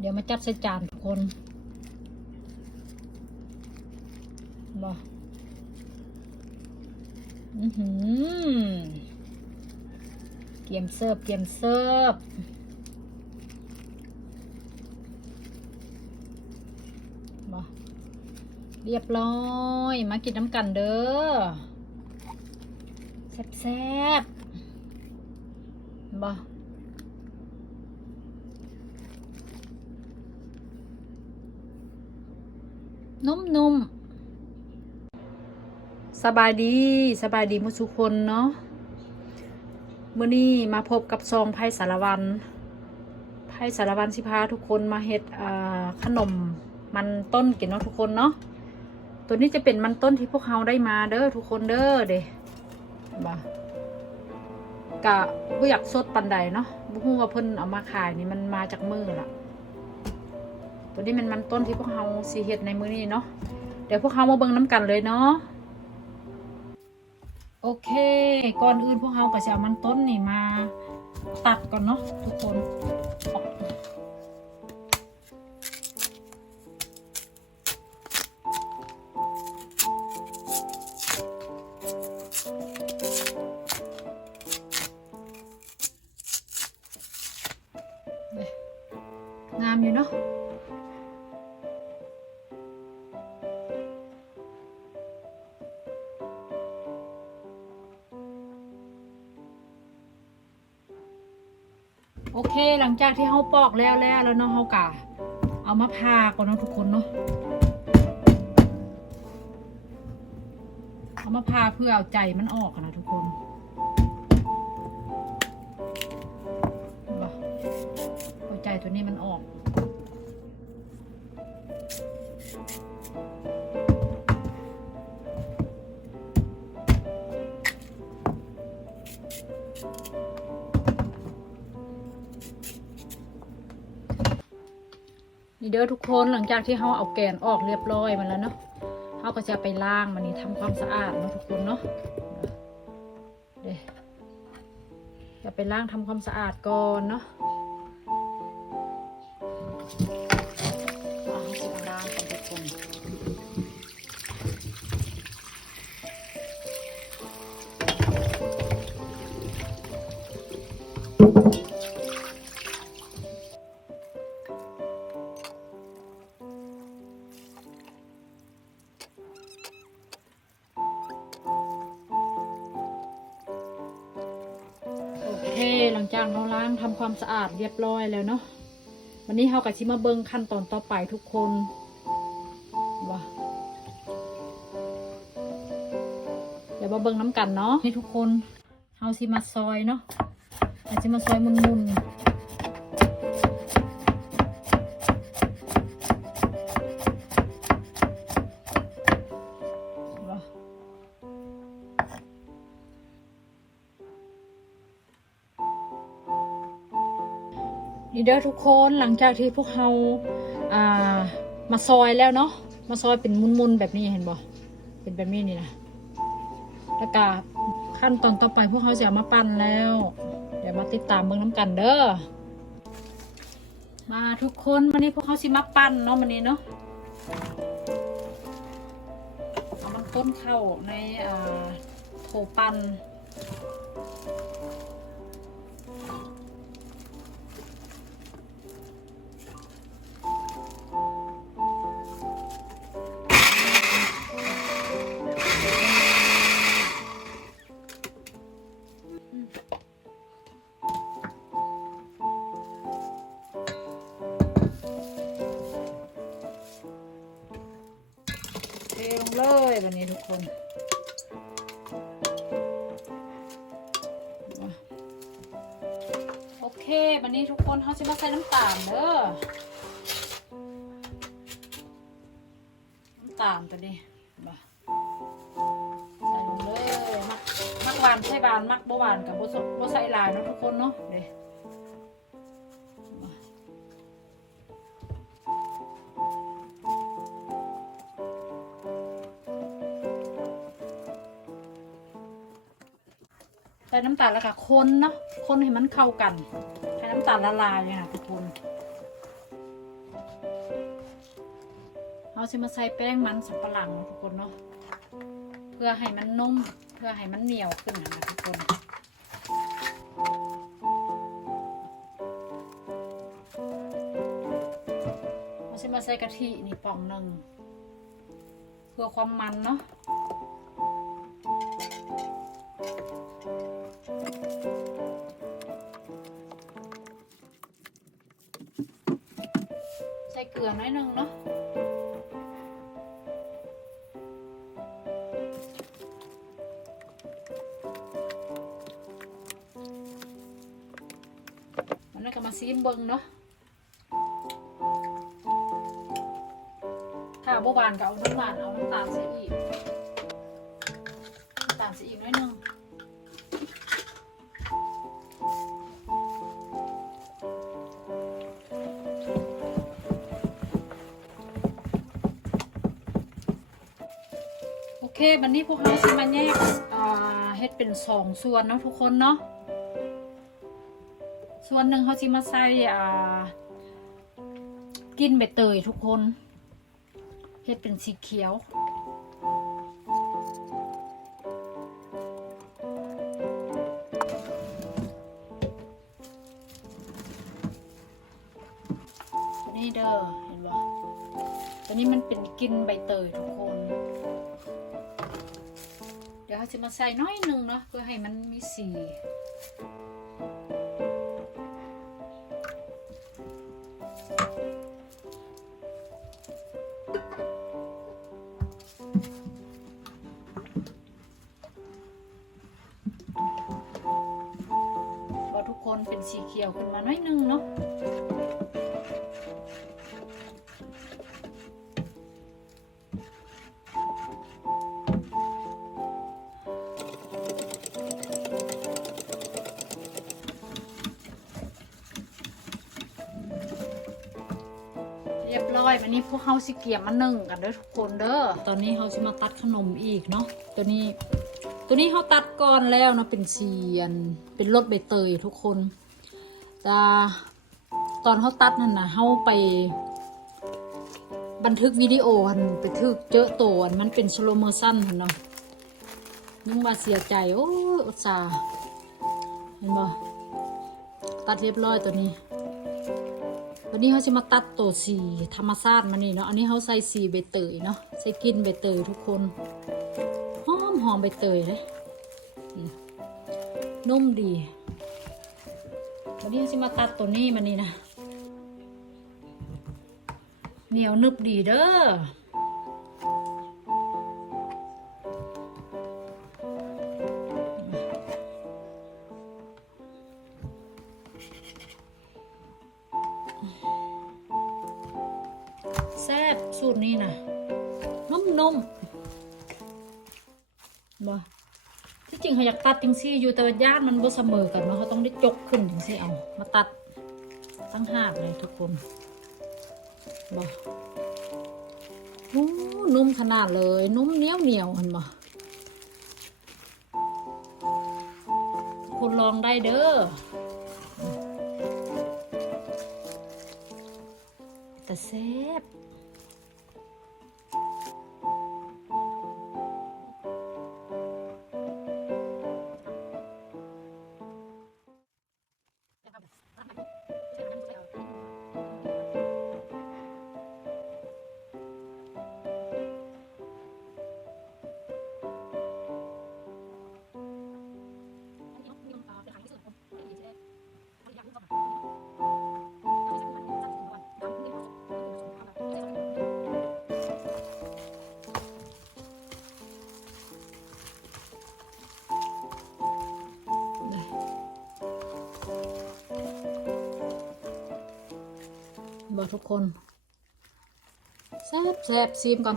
เดี๋ยวมาจัดใส่จานทุกคนบ่อือหือเกียมเสิร์ฟเกียมเสิร์ฟบ่เรียบร้อย มากินน้ำกันเด้อแซ่บๆบ่ นุ่มๆ สบายดีสบายดีมุสุกคนเนาะเมื่อนี้มาพบกับซองไพ่สารวันไพ่สารวันสิพาทุกคนมาเฮ็ดขนมมันต้นกินเนาะทุกคนเนาะตัวนี้จะเป็นมันต้นที่พวกเราได้มาเด้อทุกคนเด้อเด้บ่กะบ่อยากสดปันใดเนาะบ่ฮู้ว่าเพิ่นเอามาขายนี่มันมาจากมือล่ะ ตัวนี้มันมันต้นที่พวกเราสีเห็ดในมือนี้เนาะเดี๋ยวพวกเรามาเบิ่งน้ำกันเลยเนาะโอเค ก่อนอื่นพวกเราก็จะเอามันต้นนี่มาตัดก่อนเนาะทุกคน เคหลังจากที่เขาปอกแล้วแล้วแล้วเนาะเขากะเอามาพาก่อนเนาะทุกคนเนาะเอามาพาเพื่อเอาใจมันออกนะทุกคน เด้อทุกคนหลังจากที่เขาเอาแกนออกเรียบร้อยมาแล้วเนาะเขาก็จะไปล้างมันนี่ทำความสะอาดเนาะทุกคนเนาะเดี๋ยวจะไปล้างทำความสะอาดก่อนเนาะ ความสะอาดเรียบร้อยแล้วเนาะวันนี้เฮากับชิมาเบิงขั้นตอนต่อไปทุกคนว้าเดี๋ยวมาเบิงน้ำกันเนาะให้ทุกคนเฮาชิมาซอยเนาะอาจจะมาซอยมุนๆ นี่เด้อทุกคนหลังจากที่พวกเราอ่ามาซอยแล้วเนาะมาซอยเป็นมุนๆแบบนี้เห็นบ่เป็นแบบนี้นี่นะแล้วก็ขั้นตอนต่อไปพวกเขาจะเอามาปั้นแล้ว เดี๋ยวมาติดตามเบิ่งน้ำกันเด้อมาทุกคนวันนี้พวกเขาสิมาปั้นเนาะวันนี้เนาะเอามันต้นเข้าในอ่าโถปั้น คนโอเควันนี้ทุกคนเขาจะมาใส่น้ำตาลเด้อน้ำตาลตัวนี้มาใส่ลงเลยมักมักหวานใส่หวานมักบ่หวานกับบ่สบ่ใส่ลายเนาะทุกคนเนาะเด้ น้ำตาลแล้วก็คนเนาะคนให้มันเข้ากัน ให้น้ำตาลละลายเลยค่ะทุกคนเราจะมาใส่แป้งมันสับปะหลังเนาะทุกคนเนาะเพื่อให้มันนุ่มเพื่อให้มันเหนียวขึ้นนะทุกคนเราจะมาใส่กะทินี่ป่องหนึ่งเพื่อความมันเนาะ ลือน้อยหนึ่งเนาะมันก็มาซีมเบิงเนาะถ้าโบหวานก็เอาน้ำหวานเอาน้ำตาลใส่อีกน้ำตาลใส่อีกน้อยหนึง เควันนี้พวกเราจะมาแยกเฮ็ดเป็นสองส่วนเนาะทุกคนเนาะส่วนหนึ่งเขาจะมาใส่กินใบเตยทุกคนเฮ็ดเป็นสีเขียวตัวนี้เด้อเห็นบ่ตัวนี้มันเป็นกินใบเตยทุกคน เขาจะมาใส่น้อยหนึงเนาะเพื่อให้มันมีสีพอทุกคนเป็นสีเขียวขึ้นมาหน้อยหนึงเนาะ อยวันนี้พวกเขาสิเกียมมานึ่งกันเด้อทุกคนเด้อตอนนี้เขาจะมาตัดขนมอีกเนาะตัวนี้ ตัวนี้เขาตัดก่อนแล้วเนาะเป็นเสียนเป็นรสใบเตยทุกคนต่ตอนเขาตัดนั่นนะเขาไป บันทึกวิดีโอันไปทึกเจอโตอันมันเป็นสโลโมชั่นหันเนาะยังว่าเสียใจโอ้อุตส่าห์เห็นบ่ตัดเรียบร้อยตัวนี้ วันนี้เขาจะมาตัดตัวสีธรรมชาติมานี่เนาะ อันนี้เขาใส่สีใบเตยเนาะ ใส่กินใบเตยทุกคน หอมหอมใบเตยเลยนุ่มดี วันนี้เขาจะมาตัดตัวนี้มันนี่นะ เหนียวนึบดีเด้อ เขาอยากตัดจังซี่อยู่แต่ว่าญาติมันบ่เสมอกันเนาะเขาต้องได้จกขึ้นจังซี่เอา มาตัดตั้งหากเลยทุกคนบ่โอ้นุ่มขนาดเลย นุ่มเหนียวเหนียวเห็นบ่คุณลองได้เด้อแต่แซ่บ ทุกคนแซ่บแซ่บซีมก่อน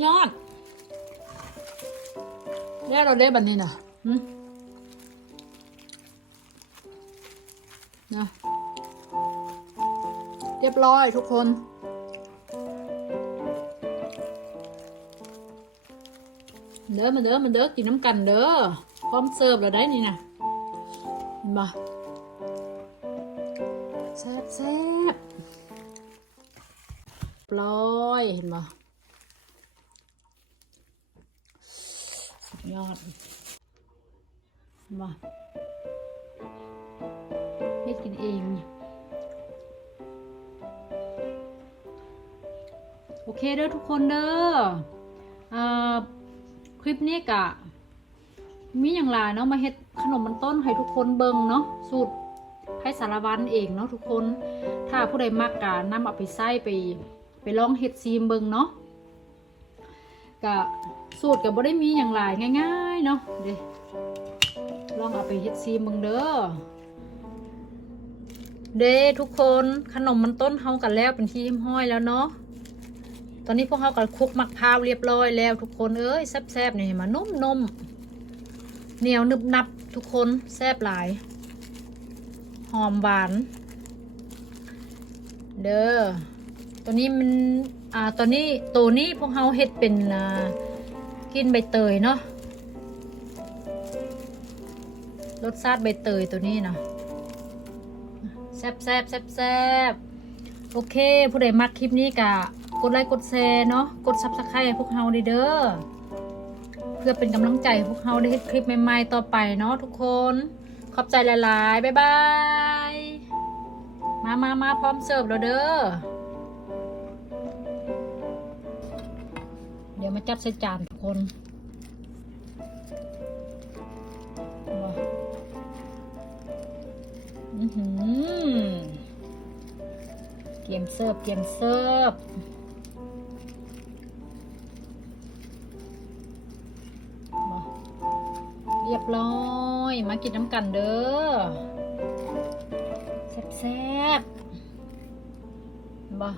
อยอดแล้วเราได้บันนี้นะนะเรียบร้อยทุกคนเด้อมาเด้อมาเด้อกินน้ำกันเด้อพร้อมเสิร์ฟแล้วได้นี่นะ เห็นปะแซ่บแซ่บปลอยเห็นบ่สุดยอดเห็นบ่เฮ็ดกินเองโอเคเด้อทุกคนเด้ออคลิปนี้กะ มีอย่างไรเนาะมาเฮ็ด ขนมมันต้นให้ทุกคนเบิ่งเนาะสูตรให้สารวันเองเนาะทุกคน ถ้าผู้ใดมักกะนำเอาไปใส่ไป ไปลองเฮ็ดซีมเบิ่งเนาะกะสูตรก็บบ่ได้มีอย่างไรง่าย ๆ เนาะเด้ลองเอาไปเฮ็ดซีมเบิ่งเด้อเด้ทุกคนขนมมันต้นเฮากันแล้วเป็นที่ห้อยแล้วเนาะตอนนี้พวกเขาก็คลุกมักพร้าวเรียบร้อยแล้ว ทุกคนเอ้ยแซ่บๆนี่มานุ่มๆเหนียวนึบนับ ทุกคนแซ่บหลาย หอมหวาน เด้อตัวนี้มันอ่าตัวนี้ตัวนี้พวกเขาเฮ็ดเป็นอ่ากินใบเตยเนาะรสชาติใบเตยตัวนี้เนาะแซ่บแซ่บแซ่บแซ่บโอเค ผู้ใดมักคลิปนี้กะ กดไลค์กดแชร์เนาะกดซับสไครต์พวกเราด้วยเด้อ เพื่อเป็นกำลังใจให้พวกเราได้เฮ็ดคลิปใหม่ๆต่อไปเนาะทุกคน ขอบใจหลายๆ บ๊ายบาย มามามาพร้อมเสิร์ฟแล้วเด้อ เดี๋ยวมาจัดใส่จานทุกคนอือหือเกียมเสิร์ฟเกียมเสิร์ฟ ยบร้อย มากินน้ำกันเด้อแซ่บๆบ่